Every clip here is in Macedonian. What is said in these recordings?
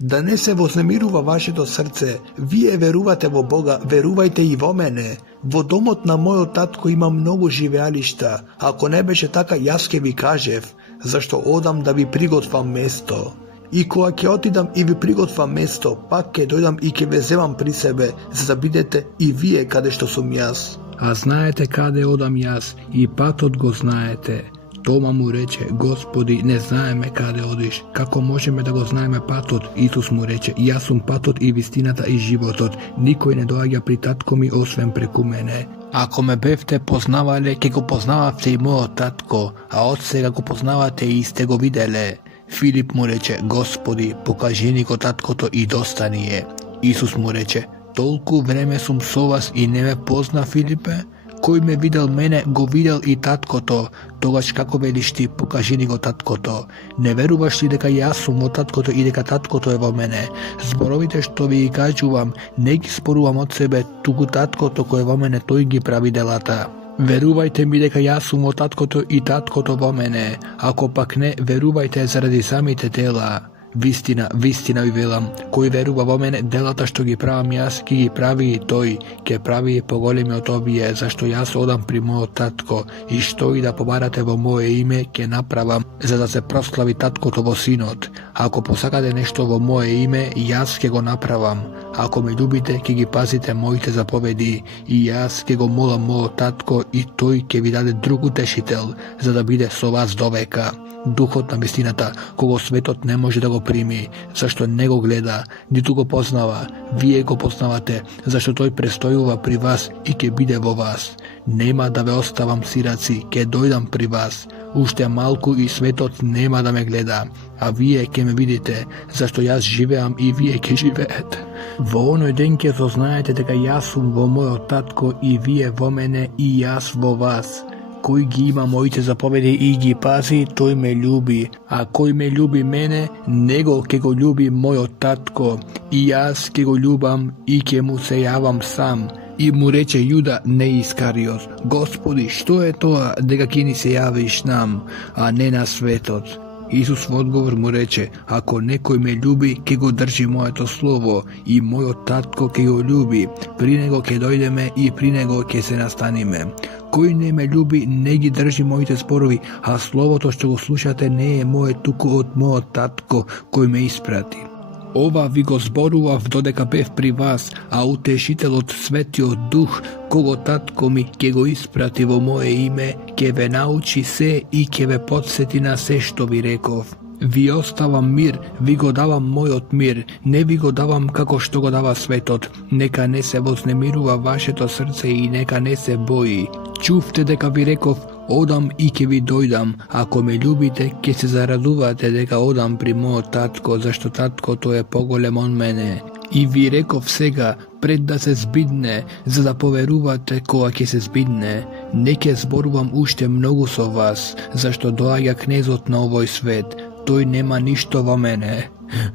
Да не се вознемирува вашето срце, вие верувате во Бога, верувајте и во мене. Во домот на мојот татко има многу живеалишта, ако не беше така јас ќе ви кажев, зашто одам да ви приготвам место. И кога ќе отидам и ви приготвам место, пак ќе дојдам и ќе ве земам при себе, за да бидете и вие каде што сум јас. А знаете каде одам јас и патот го знаете. Тома му рече, Господи, не знаеме каде одиш, како можеме да го знаеме патот? Исус му рече, јас сум патот и вистината и животот, никој не доаѓа при татко ми освен преку мене. Ако ме бевте познавале, ќе го познававте и мојот татко, а од сега го познавате и сте го виделе. Филип му рече, Господи, покажи ни го таткото и доста ни е. Исус му рече, толку време сум со вас и не ме позна, Филипе? Кој ме видел мене, го видел и таткото. Тогаш како велиш ти, покажи ни го таткото. Не веруваш ли дека јас сум во таткото и дека таткото е во мене? Зборовите што ви ги кажувам, не ги спорувам од себе, туку таткото кој е во мене, тој ги прави делата. Верувајте ми дека јас сум во таткото и таткото во мене. Ако пак не, верувајте заради самите дела. Вистина, вистина ви велам, кој верува во мене, делата што ги правам јас, ќе ги прави и тој, ќе прави и поголеми од овие, зашто јас одам при мојот татко, и што и да побарате во моје име, ќе направам, за да се прослави таткото во синот. Ако посакате нешто во моје име, јас ќе го направам. Ако ме љубите, ќе ги пазите моите заповеди, и јас ќе го молам мојот татко, и тој ќе ви даде друг утешител, за да биде со вас довека. Духот на вистината, кого светот не може да го прими, зашто не го гледа, ниту го познава, вие го познавате, зашто тој престојува при вас и ќе биде во вас. Нема да ве оставам сираци, ќе дојдам при вас. Уште малку и светот нема да ме гледа, а вие ќе ме видите, зашто јас живеам и вие ќе живеете. Во оној ден ќе сознаете дека јас сум во мојот татко и вие во мене и јас во вас. Кој ги има моите заповеди и ги пази, тој ме љуби, а кој ме љуби мене, него ќе го љуби мојот татко, и јас ќе го љубам и ќе му се јавам сам. И му рече Јуда, не Искариот, Господи, што е тоа дека ќе ни се јавиш нам, а не на светот? Исус во одговор му рече, ако некој ме љуби, ќе го држи моето слово, и мојот татко ќе го љуби, при него ќе дојдеме и при него ќе се настаниме. Кој не ме љуби, не ги држи моите зборови, а словото што го слушате не е мое, туку од мојот татко кој ме испрати. Ова ви го зборував додека бев при вас, а утешителот Светиот Дух, кого татко ми ќе го испрати во мое име, ќе ве научи се и ќе ве потсети на се што ви реков. Ви оставам мир, ви го давам мојот мир, не ви го давам како што го дава светот. Нека не се вознемирува вашето срце и нека не се бои. Чувте дека ви реков, одам и ќе ви дојдам. Ако ме љубите, ќе се зарадувате дека одам при мојот татко, зашто таткото е поголем од мене. И ви реков сега, пред да се збидне, за да поверувате кога ќе се збидне. Не ќе зборувам уште многу со вас, зашто доаѓа кнезот на овој свет. Тој нема ништо во мене.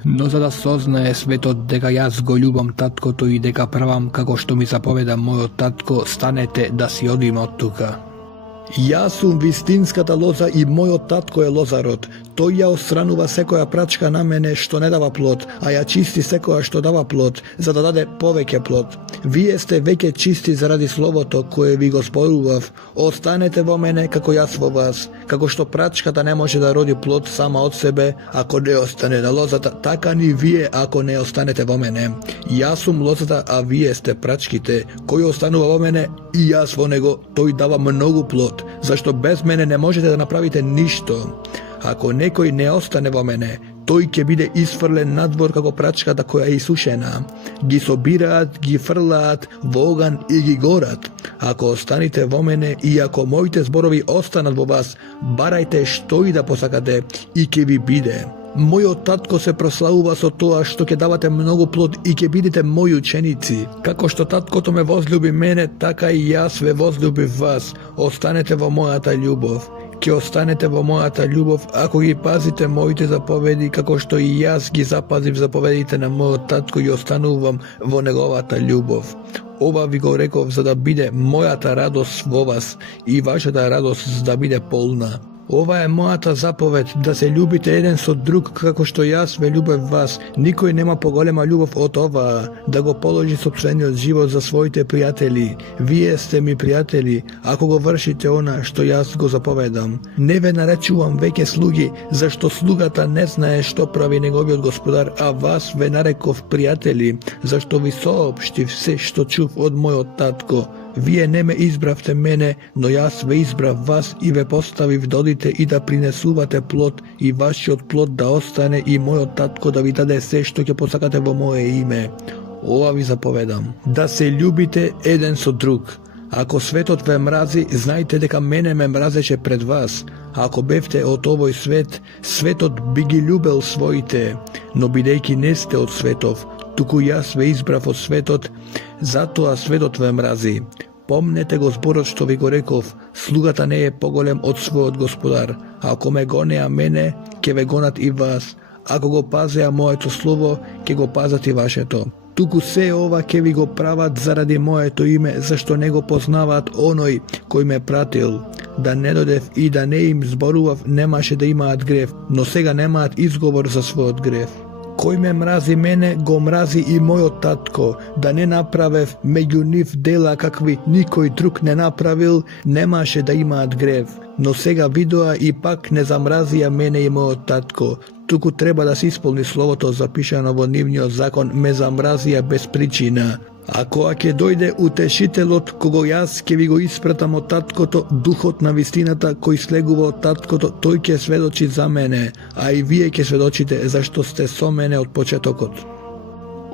Но за да сознае светот дека јас го љубам таткото и дека правам како што ми заповеда мојот татко, станете да си одиме од тука. Јас сум вистинската лоза и мојот татко е лозарот. Тој ја отстранува секоја прачка на мене што не дава плод, а ја чисти секоја што дава плод, за да даде повеќе плод. Вие сте веќе чисти заради словото кое ви го зборував. Останете во мене како јас во вас. Како што прачката не може да роди плод сама од себе, ако не остане на лозата, така ни вие ако не останете во мене. Јас сум лозата, а вие сте прачките. Кој останува во мене и јас во него, тој дава многу плод, зашто без мене не можете да направите ништо. Ако некој не остане во мене, тој ќе биде isfрлен надвор како прачката која е исушена. Ги собираат, ги фрлаат во оган и ги горат. Ако останете во мене и ако моите зборови останат во вас, барајте што и да посакате и ќе ви биде. Мојот татко се прославува со тоа што ќе давате многу плод и ќе бидете мои ученици. Како што таткото ме возлюби мене, така и јас ве возлюбив вас. Останете во мојата љубов. Ќе останете во мојата љубов ако ги пазите моите заповеди, како што и јас ги запазив заповедите на мојот татко и останувам во неговата љубов. Ова ви го реков за да биде мојата радост во вас и вашата радост за да биде полна. Ова е мојата заповед, да се љубите еден со друг како што јас ве љубев вас. Никој нема поголема љубов од оваа, да го положи сопствениот живот за своите пријатели. Вие сте ми пријатели, ако го вршите она што јас го заповедам. Не ве наречувам веќе слуги, зашто слугата не знае што прави неговиот господар, а вас ве нареков пријатели, зашто ви соопштив се што чув од мојот татко. Вие не ме избравте мене, но јас ве избрав вас и ве поставив да одите и да принесувате плод, и вашиот плод да остане, и мојот татко да ви даде се што ќе посакате во моје име. Ова ви заповедам, да се љубите еден со друг. Ако светот ве мрази, знајте дека мене ме мразеше пред вас. Ако бевте од овој свет, светот би ги љубел своите, но бидејќи не сте од светов, туку јас ве избрав од светот, затоа светот ве мрази. Помнете го зборот што ви го реков, слугата не е поголем од својот господар. Ако ме гонеа мене, ќе ве гонат и вас. Ако го пазеа моето слово, ќе го пазат и вашето. Туку се ова ќе ви го прават заради моето име, зашто не го познаваат оној кој ме пратил. Да не додев и да не им зборував, немаше да имаат грев, но сега немаат изговор за својот грев. Кој ме мрази мене, го мрази и мојот татко. Да не направев меѓу нив дела какви никој друг не направил, немаше да имаат грев. Но сега видоа и пак не замразија мене и мојот татко. Туку треба да се исполни словото запишано во нивниот закон, ме замразија без причина. А кога ќе дојде утешителот, кого јас ќе ви го испратам од таткото, духот на вистината кој слегува од таткото, тој ќе сведочи за мене, а и вие ќе сведочите зашто сте со мене од почетокот.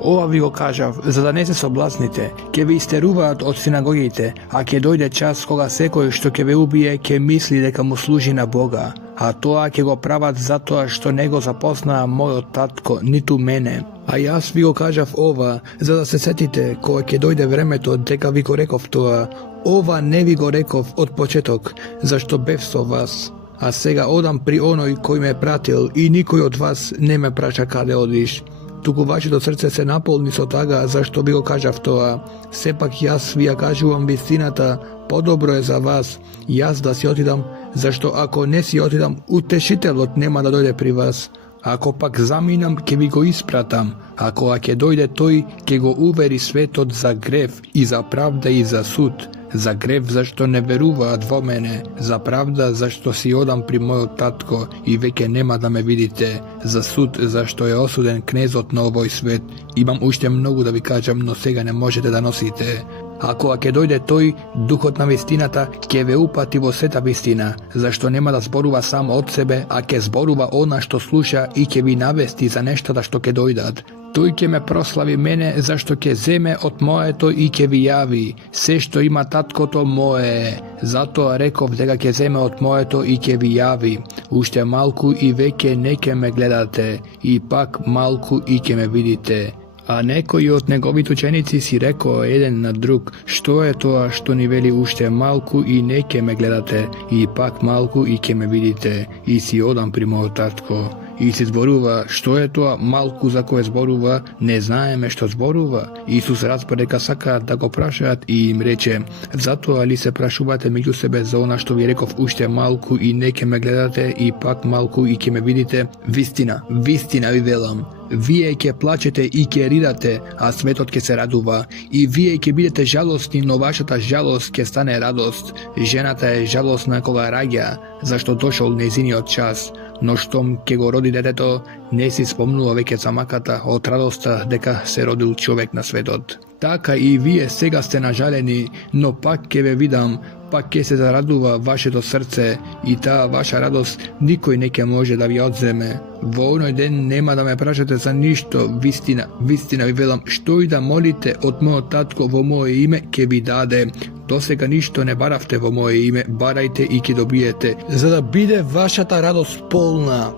Ова ви го кажав, за да не се соблазните, ќе ви истеруваат од синагогите, а ќе дојде час кога секој што ќе ве убие ќе мисли дека му служи на Бога, а тоа ќе го прават затоа што не го запознаа мојот татко, ниту мене. А јас ви го кажав ова, за да се сетите кога ќе дојде времето дека ви го реков тоа. Ова не ви го реков од почеток, зашто бев со вас. А сега одам при оној кој ме пратил и никој од вас не ме праќа каде одиш. Туку вашето срце се наполни со тага, зашто ви го кажав тоа. Сепак јас ви ја кажувам вистината, подобро е за вас, јас да си отидам, зашто ако не си отидам, утешителот нема да дојде при вас. Ако пак заминам, ќе ви го испратам, а кога ќе дојде тој, ќе го увери светот за грев и за правда и за суд. За грев зашто не веруваат во мене, за правда зашто си одам при мојот татко и веќе нема да ме видите, за суд зашто е осуден кнезот на овој свет. Имам уште многу да ви кажам, но сега не можете да носите. А кога ќе дојде тој, духот на вистината, ќе ве упати во сета вистина, зашто нема да зборува само од себе, а ќе зборува она што слуша и ќе ви навести за нештата што ќе дојдат. Тој ќе ме прослави мене, зашто ќе земе од моето и ќе ви јави. Се што има таткото мое, затоа реков дека ќе земе од моето и ќе ви јави. Уште малку и веќе не ќе ме гледате, и пак малку и ќе ме видите. А некои од неговите ученици си рекоа еден на друг, што е тоа што ни вели уште малку и не ќе ме гледате, и пак малку и ќе ме видите, и си одам при мојот татко. И си зборува, што е тоа малку за кое зборува, не знаеме што зборува. Исус разбра дека сакаат да го прашаат и им рече, затоа ли се прашувате меѓу себе за она што ви реков уште малку и не ќе ме гледате, и пак малку и ќе ме видите? Вистина, вистина ви велам, вие ќе плачете и ќе ридате, а светот ќе се радува. И вие ќе бидете жалосни, но вашата жалост ќе стане радост. Жената е жалосна кога раѓа, зашто дошол нејзиниот час. Но штом ќе го роди детето, не си спомнува веќе замаката од радоста дека се родил човек на светот. Така и вие сега сте нажалени, но пак ќе ве видам, пак ќе се зарадува вашето срце и таа ваша радост никој не ќе може да ви одземе. Во оној ден нема да ме прашате за ништо, вистина, вистина ви велам, што и да молите од мојот татко во моје име ќе ви даде. Досега ништо не баравте во моје име, барајте и ќе добиете, за да биде вашата радост полна.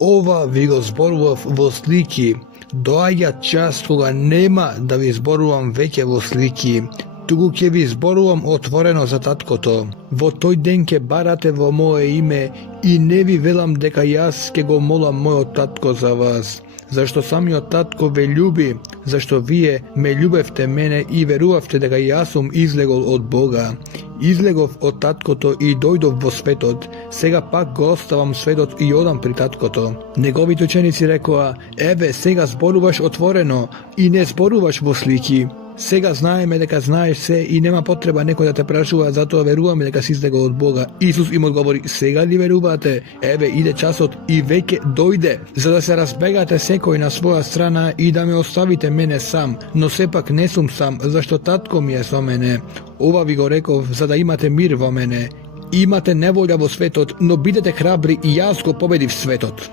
Ова ви го зборував во слики. Доаѓа час кога нема да ви зборувам веќе во слики, туку ќе ви зборувам отворено за таткото. Во тој ден ќе барате во мое име и не ви велам дека јас ќе го молам мојот татко за вас, зашто самиот татко ве љуби, зашто вие ме љубевте мене и верувавте дека јас сум излегол од Бога. Излегов од таткото и дојдов во светот. сега пак го оставам светот и одам при таткото. Неговите ученици рекоа, еве, сега зборуваш отворено и не зборуваш во слики. Сега знаеме дека знаеш се и нема потреба некој да те прашува, затоа веруваме дека си излегол од Бога. Исус им одговори, сега ли верувате? Еве, иде часот и веќе дојде, за да се разбегате секој на своја страна и да ме оставите мене сам, но сепак не сум сам, зашто татко ми е со мене. Ова ви го реков, за да имате мир во мене. Имате неволја во светот, но бидете храбри и јас го победив светот.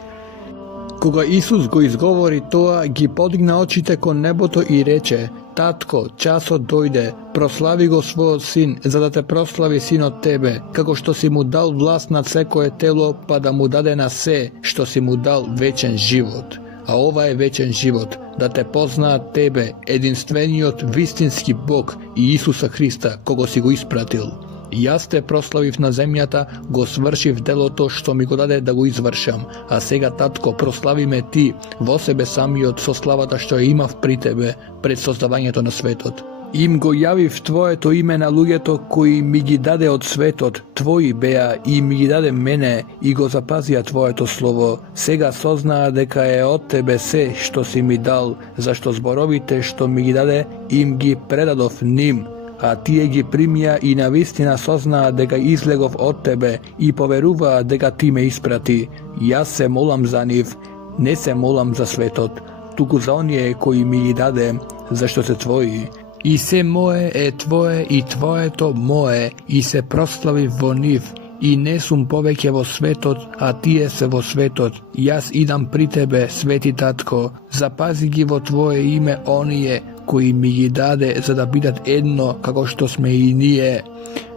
Кога Исус го изговори тоа, ги подигна очите кон небото и рече, Татко, часот дојде, прослави го својот син, за да те прослави синот тебе, како што си му дал власт над секое тело, па да му даде на се, што си му дал вечен живот. А ова е вечен живот, да те познаат тебе, единствениот вистински Бог и Исуса Христа, кого си го испратил. Јас те прославив на земјата, го свршив делото што ми го даде да го извршам, а сега, татко, прослави ме ти во себе самиот со славата што ја имав при тебе пред создавањето на светот. Им го јавив твоето име на луѓето кои ми ги даде од светот, твои беа и ми ги даде мене и го запазија твоето слово. Сега сознаа дека е од тебе се што си ми дал, зашто зборовите што ми ги даде им ги предадов ним, а тие ги примија и навистина сознаа дека излегов од тебе и поверуваа дека ти ме испрати. Јас се молам за нив, не се молам за светот, туку за оние кои ми ги даде, зашто се твои. И се мое е твое и твоето мое, и се прослави во нив, и не сум повеќе во светот, а тие се во светот. Јас идам при тебе, свети татко, запази ги во твое име оние кои ми ги даде, за да бидат едно како што сме и ние.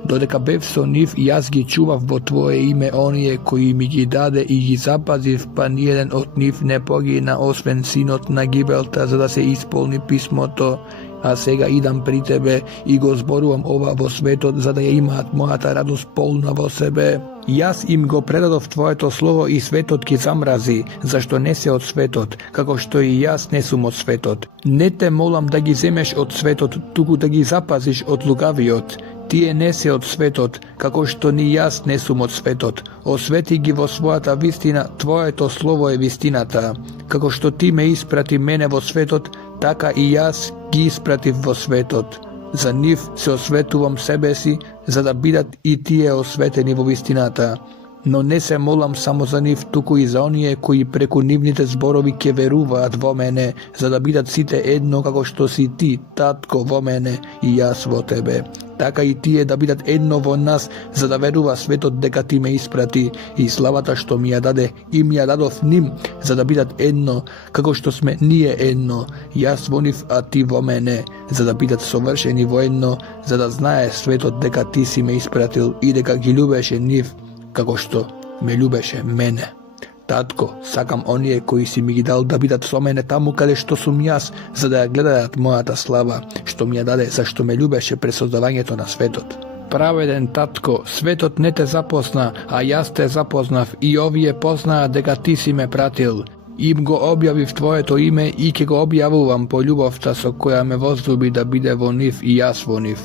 Додека бев со нив, јас ги чував во твое име оние кои ми ги даде и ги запазив, па ниеден од нив не погина освен синот на гибелта, за да се исполни писмото. А сега идам при тебе и го зборувам ова во светот, за да ја имаат мојата радост полна во себе. Јас им го предадов твоето слово и светот ги замрази, зашто не се од светот, како што и јас не сум од светот. Не те молам да ги земеш од светот, туку да ги запазиш од лугавиот. Тие не се од светот, како што ни јас не сум од светот. Освети ги во својата вистина, твоето слово е вистината. Како што ти ме испрати мене во светот, така и јас ги испратив во светот. За нив се осветувам себе си, за да бидат и тие осветени во вистината. Но не се молам само за нив, туку и за оние кои преку нивните зборови ќе веруваат во мене, за да бидат сите едно како што си ти, татко, во мене и јас во тебе. Така и тие да бидат едно во нас, за да верува светот дека ти ме испрати, и славата што ми ја даде, им ја дадов ним, за да бидат едно, како што сме ние едно, јас во нив, а ти во мене, за да бидат совршени во едно, за да знае светот дека ти си ме испратил и дека ги љубеше нив, како што ме љубеше мене. Татко, сакам оние кои си ми ги дал да бидат со мене таму каде што сум јас, за да ја гледаат мојата слава, што ми ја даде зашто ме љубеше пред создавањето на светот. Праведен татко, светот не те запозна, а јас те запознав и овие познаа дека ти си ме пратил. Им го објавив твоето име и ќе го објавувам по љубовта со која ме возлюби да биде во нив и јас во нив.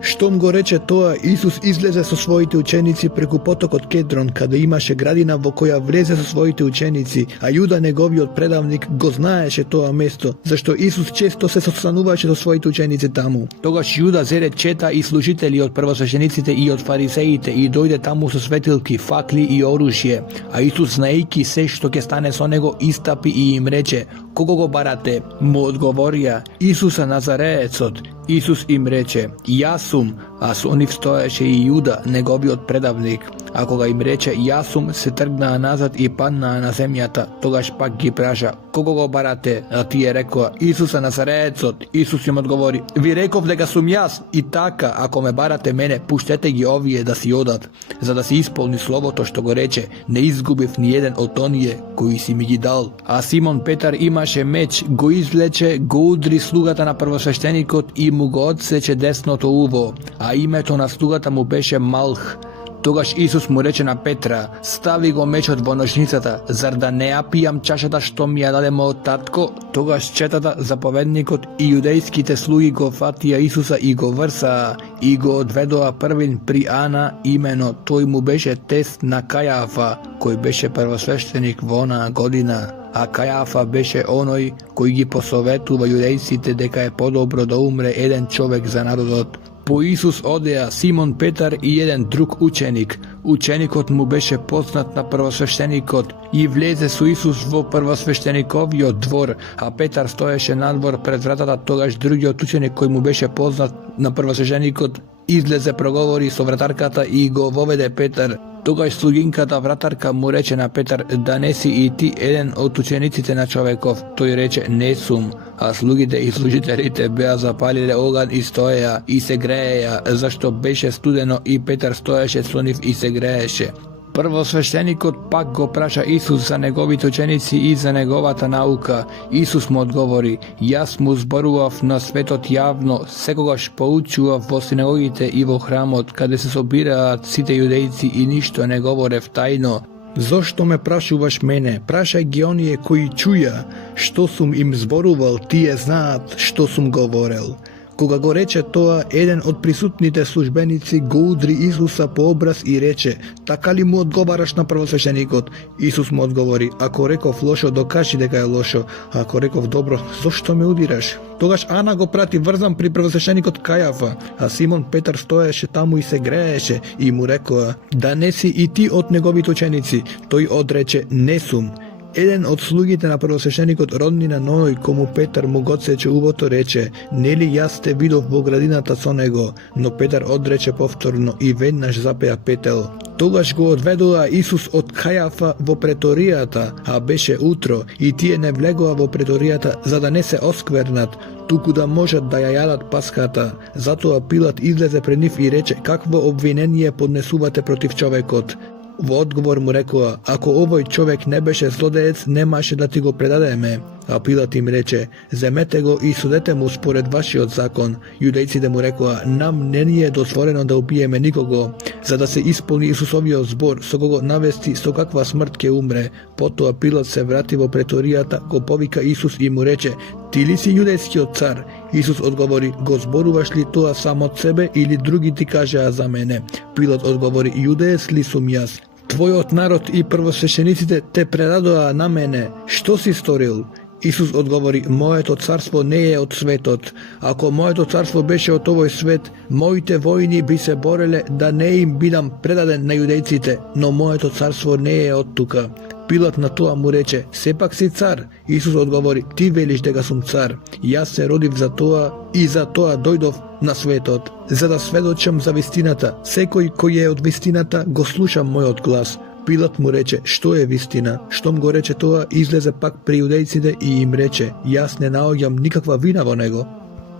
Штом го рече тоа, Исус излезе со своите ученици преку потокот Кедрон, каде имаше градина во која влезе со своите ученици, а Јуда неговиот предавник го знаеше тоа место, зашто Исус често се состануваше со своите ученици таму. Тогаш Јуда зеде чета и служители од првосвещениците и од фарисеите и дојде таму со светилки, факли и оружје, а Исус, знаејќи се што ќе стане со него, истапи и им рече: "Кого го барате?" Му одговорија: "Исуса Назареецот." Исус им рече: "Јас сум", а со нив стоеше и Јуда, неговиот предавник. А кога им рече "Јас сум", се тргнаа назад и паднаа на земјата. Тогаш пак ги праша: "Кого го барате?" А тие рекоа: "Исуса Назареецот." Исус им одговори: "Ви реков дека сум јас, и така, ако ме барате мене, пуштете ги овие да си одат, за да се исполни словото што го рече: не изгубив ни еден од оние кои си ми ги дал." А Симон Петар имаше меч, го извлече, го удри слугата на првосвещеникот и му го одсече десното уво, а името на слугата му беше Малх. Тогаш Исус му рече на Петра, стави го мечот во ножницата, зар да не ја пијам чашата што ми ја даде мојот татко? Тогаш четата, заповедникот и јудејските слуги го фатија Исуса и го врсаа и го одведоа првин при Ана, имено тој му беше тест на Кајафа, кој беше првосвештеник во онаа година. А Кајафа беше оној кој ги посоветува јудејците дека е подобро да умре еден човек за народот. По Исус одеа Симон Петар и еден друг ученик. Ученикот му беше познат на првосвештеникот и влезе со Исус во првосвештениковиот двор, а Петар стоеше надвор пред вратата. Тогаш другиот ученик кој му беше познат на првосвештеникот излезе, проговори со вратарката и го воведе Петар. Тогаш слугинката вратарка му рече на Петар, да не си и ти еден од учениците на човеков? Тој рече, не сум. А слугите и служителите беа запалиле оган и стоеа и се грееја, зашто беше студено и Петар стоеше со нив и се грееше. Првосвештеникот пак го праша Исус за неговите ученици и за неговата наука. Исус му одговори, јас му зборував на светот јавно, секогаш поучував во синагогите и во храмот, каде се собираат сите јудејци и ништо не говорев тајно. Зошто ме прашуваш мене? Прашај ги оние кои чуја, што сум им зборувал, тие знаат што сум говорел. Кога го рече тоа, еден од присутните службеници го удри Исуса по образ и рече, така ли му одговараш на првосвештеникот? Исус му одговори, ако реков лошо, докажи дека е лошо, а ако реков добро, зошто ме удираш? Тогаш Ана го прати врзан при првосвештеникот Кајафа, а Симон Петар стоеше таму и се грееше и му рекоа, да не си и ти од неговите ученици? Тој одрече, не сум. Еден од слугите на првосвештеникот, роднина на оној кому Петар му го отсече убото, рече, нели јас те видов во градината со него? Но Петар одрече повторно и веднаш запеа петел. Тогаш го одведоа Исус од Кајафа во преторијата, а беше утро, и тие не влегоа во преторијата за да не се осквернат, туку да можат да ја јадат паската. Затоа Пилат излезе пред нив и рече, какво обвинение поднесувате против човекот? Во одговор му рекоа, ако овој човек не беше злодеец, немаше да ти го предадеме. А Пилат им рече, земете го и судете му според вашиот закон. Јудејците му рекоа, нам не ни е дозволено да убиеме никого, за да се исполни Исусовиот збор, со кого навести со каква смрт ќе умре. Потоа Пилат се врати во преторијата, го повика Исус и му рече, ти ли си јудејскиот цар? Исус одговори, го зборуваш ли тоа само од себе или други ти кажаа за мене? Пилат одговори, јудеец ли сум јас? Твојот народ и првосвештениците те предадоа на мене. Што си сторил? Исус одговори, моето царство не е од светот. Ако моето царство беше од овој свет, моите војни би се бореле да не им бидам предаден на јудејците, но моето царство не е од тука. Пилат на тоа му рече, сепак си цар? Исус одговори, ти велиш дека сум цар. Јас се родив за тоа и за тоа дојдов на светот, за да сведочам за вистината. Секој кој е од вистината го слуша мојот глас. Пилат му рече, што е вистина? Штом го рече тоа, излезе пак при јудејците и им рече, јас не наоѓам никаква вина во него.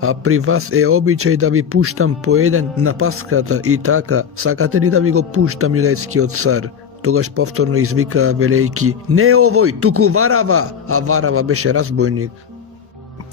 А при вас е обичај да ви пуштам по еден на паската и така, сакате ли да ви го пуштам јудејскиот цар? Тогаш повторно извика велејки, не овој, туку Варава, а Варава беше разбойник.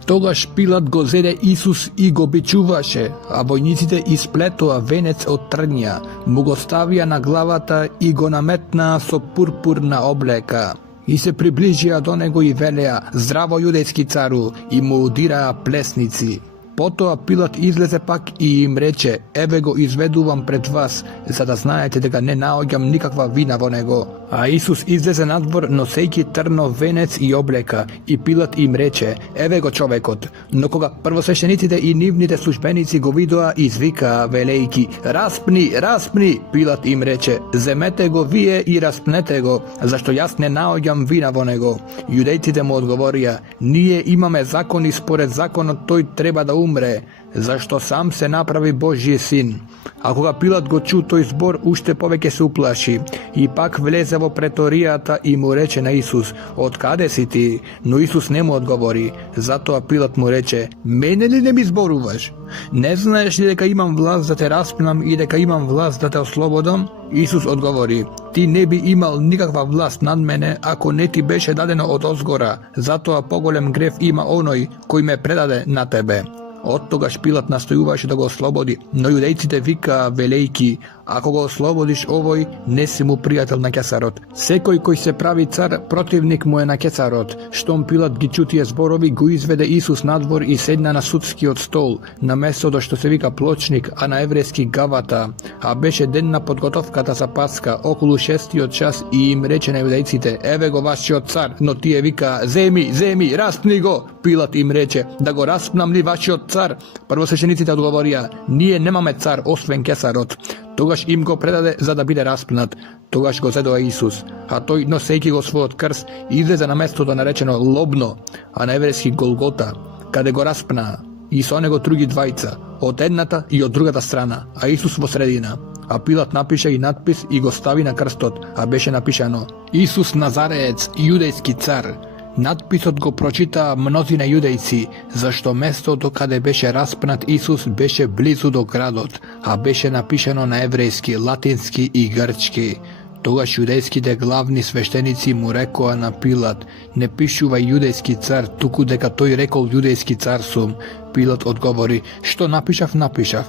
Тогаш Пилат го зеде Исус и го бичуваше, а војниците исплетоа венец од трња, му го ставија на главата и го наметнаа со пурпурна облека. И се приближија до него и велеа, здраво јудејски цару, и му удираа плесници. Потоа Пилат излезе пак и им рече, еве го изведувам пред вас, за да знаете дека не наоѓам никаква вина во него. А Исус излезе надвор носејќи трнов венец и облека, и Пилат им рече, еве го човекот. Но кога првосвештениците и нивните службеници го видоа, извикаа велејки, распни, распни! Пилат им рече, земете го вие и распнете го, зашто јас не наоѓам вина во него. Јудејците му одговорија, ние имаме закон и според законот тој треба да умре, зашто сам се направи Божји син. А кога Пилат го чу тој збор, уште повеќе се уплаши и пак влезе во преторијата и му рече на Исус, од каде си ти? Но Исус не му одговори. Затоа Пилат му рече, мене ли не ми зборуваш? Не знаеш ли дека имам власт да те распнам и дека имам власт да те ослободам? Исус одговори, ти не би имал никаква власт над мене ако не ти беше дадено од озгора, затоа поголем грев има оној кој ме предаде на тебе. Оттогаш Пилат настојуваше да го ослободи, но јудејците вика велејки: ако го ослободиш овој, не си му пријател на кесарот. Секој кој се прави цар, противник му е на кесарот. Штом Пилат ги чу тие зборови, го изведе Исус надвор и седна на судскиот стол, на местото што се вика плочник, а на еврејски Гавата. А беше ден на подготовката за Пасха, околу 6-тиот час, и им рече на јудејците: еве го вашиот цар. Но тие вика: земи, распни го. Пилат им рече: да го распнам ли вашиот цар? Првосвещениците одговорија: ние немаме цар освен кесарот. Тогаш им го предаде за да биде распнат. Тогаш го зедоа Исус, а тој, носејќи го својот крст, излезе на местото наречено Лобно, а на еврејски Голгота, каде го распнаа, и со него други двајца, од едната и од другата страна, а Исус во средина. А Пилат напише и надпис и го стави на крстот, а беше напишано: Исус Назареец, јудејски цар. Надписот го прочитаа мнозина јудејци, зашто местото каде беше распнат Исус беше близу до градот, а беше напишано на еврејски, латински и грчки. Тогаш јудејските главни свештеници му рекоа на Пилат: не пишувај јудејски цар, туку дека тој рекол јудејски цар сум. Пилат одговори: што напишав.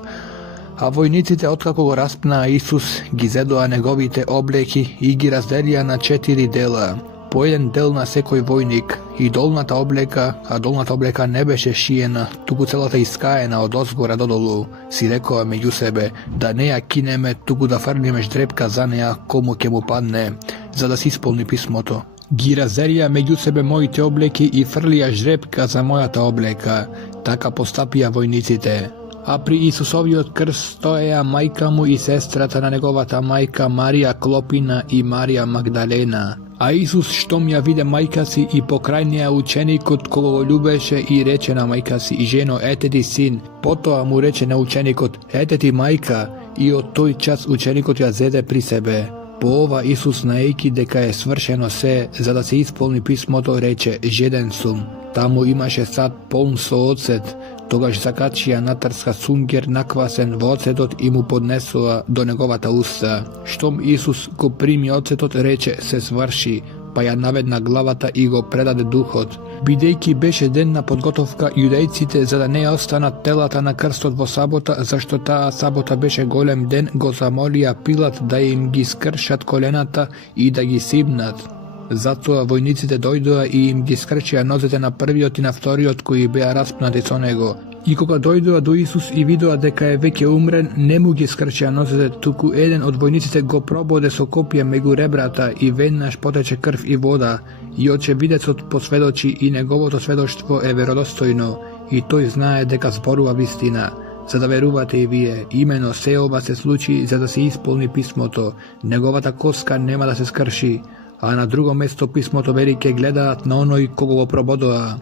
А војниците, откако го распнаа Исус, ги зедоа неговите облеки и ги разделија на 4 дела. По еден дел на секој војник, и долната облека не беше шиена, туку целата искаена од озгора додолу. Си рекоа меѓу себе: да не ја кинеме, туку да фрлиме ждрепка за неа кому ќе му падне, за да се исполни писмото. Ги разделија меѓу себе моите облеки и фрлија ждрепка за мојата облека. Така постапија војниците. А при Исусовиот крст стоеа мајка му и сестрата на неговата мајка Марија Клопина и Марија Магдалена. А Исус, штом ја виде мајка си и покрај неа ученикот кого го љубеше, и рече на мајка си: жено, ете ти син. Потоа му рече на ученикот: ете ти мајка. И од тој час ученикот ја зеде при себе. По ова Исус, наејки дека е свршено се, за да се исполни писмото, рече: жеден сум. Таму имаше сад полн со оцет. Тогаш закачија натрска сунгер наквасен во оцетот и му поднесоа до неговата уста. Штом Исус го прими оцетот, рече: се сврши, па ја наведна главата и го предаде духот. Бидејќи беше ден на подготовка, јудејците, за да не останат телата на крстот во сабота, зашто таа сабота беше голем ден, го замолија Пилат да им ги скршат колената и да ги симнат. Затоа војниците дојдоа и им ги скрчија нозете на првиот и на вториот кои беа распнати со него. И кога дојдоа до Исус и видоа дека е веќе умрен, не му ги скрчија нозете, туку еден од војниците го прободе со копје меѓу ребрата и веднаш потече крв и вода. И очевидецот посведочи и неговото сведоштво е веродостојно, и тој знае дека зборува вистина. За да верувате и вие, имено се ова се случи за да се исполни писмото: неговата коска нема да се скрши. А на друго место писмото вели: ке гледаат на оној кого го прободоа.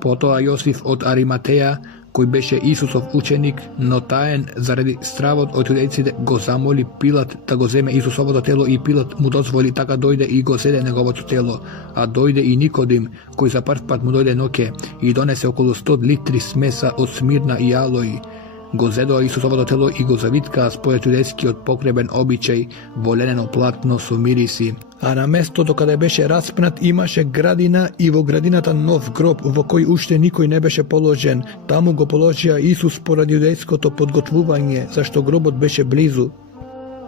Потоа Јосиф од Ариматеја, кој беше Исусов ученик, но таен заради стравот од јудејците, го замоли Пилат да го земе Исусовото тело, и Пилат му дозволи. Така дојде и го зеде неговото тело. А дојде и Никодим, кој за прв пат му дојде ноќе, и донесе околу 100 литри смеса од смирна и алој. Го зедоа Исусовото тело и го завиткаа според јудејскиот покребен обичај во ленено платно со мириси. А на местото каде беше распнат имаше градина, и во градината нов гроб, во кој уште никој не беше положен. Таму го положија Исус поради јудејското подготвување, зашто гробот беше близу.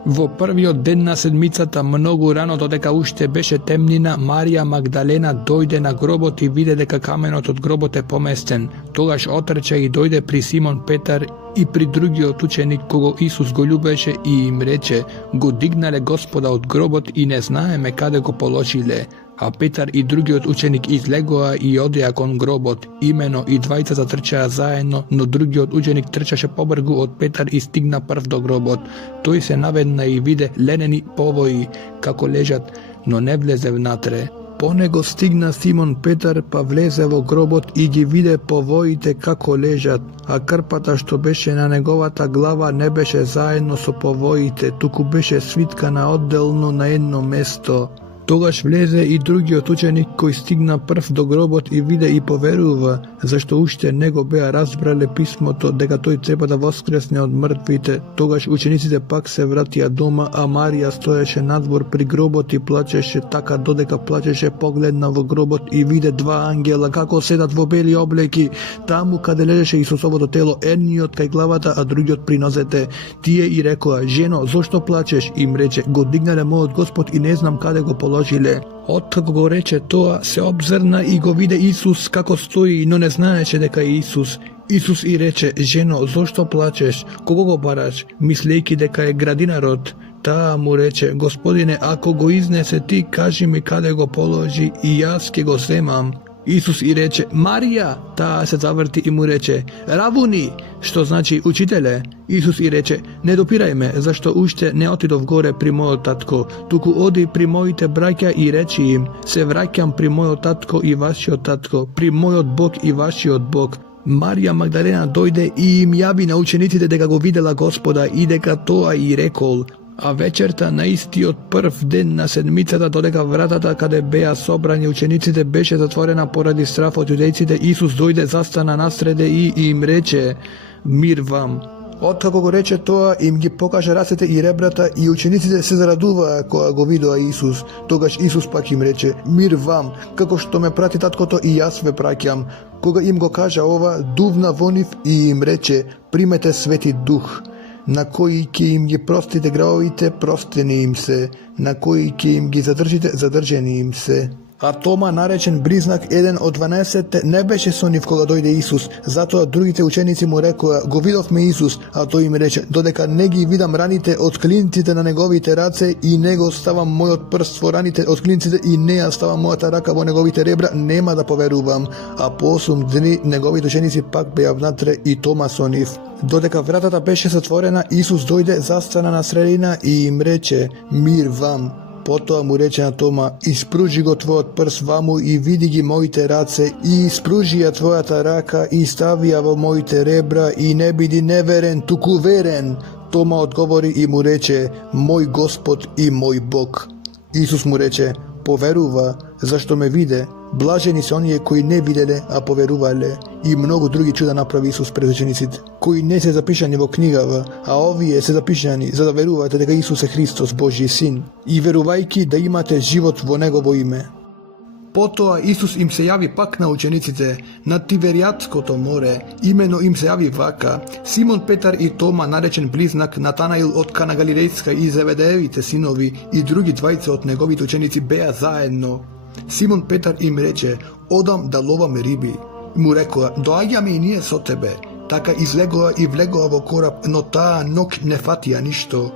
Во првиот ден на седмицата, многу рано, додека уште беше темнина, Марија Магдалена дојде на гробот и виде дека каменот од гробот е поместен. Тогаш отрча и дојде при Симон Петар и при другиот ученик кого Исус го љубеше, и им рече: го дигнале Господа од гробот и не знаеме каде го положиле. А Петар и другиот ученик излегоа и одеа кон гробот. Имено и двајцата трчаа заедно, но другиот ученик трчаше побргу од Петар и стигна прв до гробот. Тој се наведна и виде ленени повои како лежат, но не влезе внатре. По него стигна Симон Петар, па влезе во гробот и ги виде повоите како лежат, а крпата што беше на неговата глава не беше заедно со повоите, туку беше свиткана одделно на едно место. Тогаш влезе и другиот ученик кој стигна прв до гробот и виде и поверува, зашто уште не го беа разбрале писмото дека тој треба да воскресне од мртвите. Тогаш учениците пак се вратија дома, а Марија стоеше надвор при гробот и плачеше. Така додека плачеше, погледна во гробот и виде два ангела како седат во бели облеки. Таму каде лежеше Исусовото тело, едниот кај главата, а другиот при нозете. Тие и рекоа: жено, зошто плачеш? Им рече: го дигнале мојот Господ и не знам каде го положиле. Откако го рече тоа, се обзрна и го виде Исус како стои, но не знаеше дека е Исус. Исус и рече: жено, зошто плачеш? Кого го бараш? Мислејќи дека е градинарот. Таа му рече: Господине, ако го изнесе ти, кажи ми каде го положи и јас ќе го земам. Исус и рече: Марија. Таа се заврти и му рече: Равуни, што значи учителе. Исус и рече: не допирај ме, зашто уште не отидов горе при мојот татко, туку оди при моите браќа и речи им: се враќам при мојот татко и вашиот татко, при мојот Бог и вашиот Бог. Марија Магдалена дојде и им јави на учениците дека го видела Господа и дека тоа и рекол. А вечерта на истиот прв ден на седмицата, додека вратата каде беа собрани учениците беше затворена поради страф од јудејците, Исус дојде, застана насреде и им рече: мир вам. Откако го рече тоа, им ги покажа рацете и ребрата и учениците се зарадуваа кога го видоа Исус. Тогаш Исус пак им рече: мир вам, како што ме прати таткото и јас ве праќам. Кога им го кажа ова, дувна во нив и им рече: примете Свети Дух. На кои ќе им ги простите гревовите, простени им се, на кои ќе им ги задржите, задржени им се. А Тома, наречен Близнак, еден од 12, не беше со нив кога дојде Исус, затоа другите ученици му рекоа: го видовме Исус, а тој им рече: додека не ги видам раните од клинците на неговите раце и не го ставам мојот прст во раните од клинците и не ја ставам мојата рака во неговите ребра, нема да поверувам. А по 8 дни неговите ученици пак беа внатре и Тома со нив. Додека вратата беше затворена, Исус дојде, застана на средина и им рече: мир вам. Потоа му рече на Тома: испружи го твојот прст ваму и види ги моите раце, и испружи ја твојата рака и стави ја во моите ребра и не биди неверен, туку верен. Тома одговори и му рече: мој Господ и мој Бог. Исус му рече: поверува, зашто ме виде. Блажени се оние кои не виделе, а поверувале. И многу други чуда направи Исус пред учениците, кои не се запишани во книгава, а овие се запишани за да верувате дека Исус е Христос, Божји Син, и верувајќи да имате живот во Негово име. Потоа Исус им се јави пак на учениците на Тиверијатското море, имено им се јави вака: Симон Петар и Тома, наречен Близнак, Натанаил од Кана Галилејска и Зеведеевите синови и други двајца од неговите ученици беа заедно. Симон Петар им рече: одам да ловаме риби. Му рекоа: доаѓаме и ние со тебе. Така излегоа и влегоа во кораб, но таа ног не фатија ништо.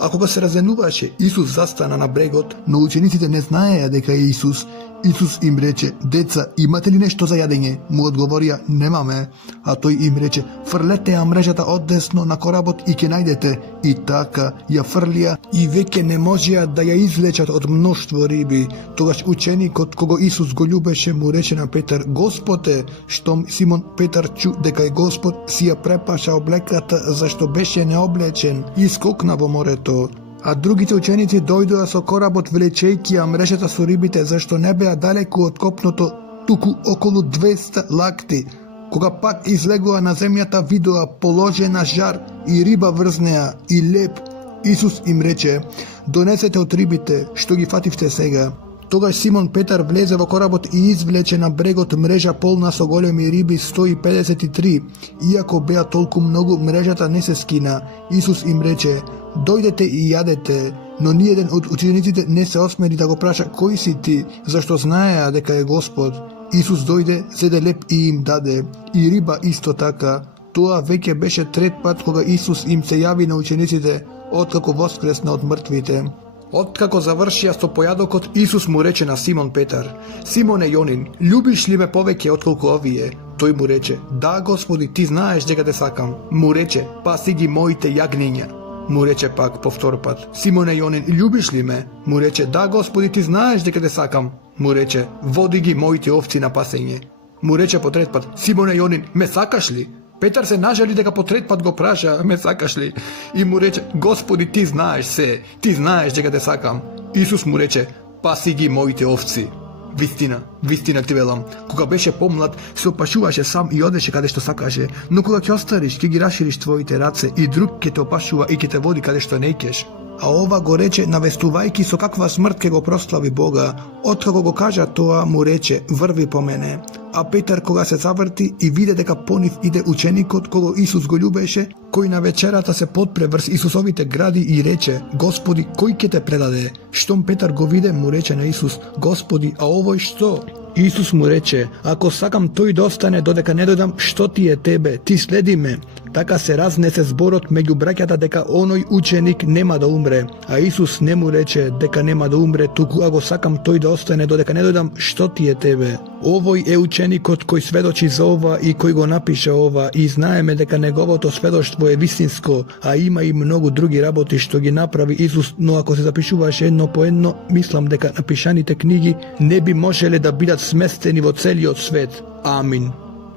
А кога се разенуваше, Исус застана на брегот, но учениците не знаеа дека е Исус. Исус им рече: деца, имате ли нешто за јадење? Му одговорија: немаме. А тој им рече: фрлете ја мрежата одесно на коработ и ќе најдете. И така ја фрлија и веќе не можеа да ја извлечат од мноштво риби. Тогаш ученикот кого Исус го љубеше му рече на Петар: Господе. Штом Симон Петар чу дека е Господ, си ја препаша облеката зашто беше необлечен и скокна во морето. А другите ученици дојдоа со коработ влечејќи ја мрежата со рибите, зашто не беа далеку од копното, туку околу 200 лакти. Кога пак излегоа на земјата, видоа положена жар и риба врзнеа и леп. Исус им рече: донесете од рибите што ги фативте сега. Тогаш Симон Петар влезе во коработ и извлече на брегот мрежа полна со големи риби 153. Иако беа толку многу, мрежата не се скина. Исус им рече: дојдете и јадете. Но ниеден од учениците не се осмели да го праша: кој си ти, зашто знаеа дека е Господ. Исус дојде, зеде леп и им даде, и риба исто така. Тоа веќе беше трет пат кога Исус им се јави на учениците, откако воскресна од мртвите. Откако завршија со појадокот, Исус му рече на Симон Петар: Симоне Јонин, љубиш ли ме повеќе отколку овие? Тој му рече: да, Господи, ти знаеш дека те сакам. Му рече: паси ги моите јагнења. Му рече пак по втор пат: Симоне Јонин, љубиш ли ме? Му рече: да, Господи, ти знаеш дека те сакам. Му рече: води ги моите овци на пасење. Му рече по трет пат: Симоне Јонин, ме сакаш ли? Петар се нажали дека по трет пат го праша: ме сакаш ли? И му рече: Господи, ти знаеш се, ти знаеш дека те сакам. Исус му рече: паси ги моите овци. Вистина ти велам, кога беше помлад, се опашуваше сам и одеше каде што сакаше, но кога ќе остариш, ќе ги расшириш твоите раце и друг ќе те опашува и ќе те води каде што не икеш. А ова го рече навестувајки со каква смрт ќе го прослави Бога. Откако го кажа тоа, му рече, врви по мене. А Петар кога се заврти и виде дека по нив иде ученикот кого Исус го љубеше, кој на вечерата се подпре врз Исусовите гради и рече, Господи, кој ќе те предаде? Штом Петар го виде, му рече на Исус, Господи, а овој што? Исус му рече, ако сакам тој да остане додека не дојдам, што ти е тебе? Ти следи ме. Така се разнесе зборот меѓу браќата дека оној ученик нема да умре, а Исус не му рече дека нема да умре, туку ако сакам тој да остане додека не дојдам, што ти е тебе? Овој е ученикот кој сведочи за ова и кој го напише ова и знаеме дека неговото сведоштво е вистинско, а има и многу други работи што ги направи Исус, но ако се запишуваше едно по едно, мислам дека напишаните книги не би можеле да бидат сместени во целиот свет. Амин.